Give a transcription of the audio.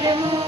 Hare Mu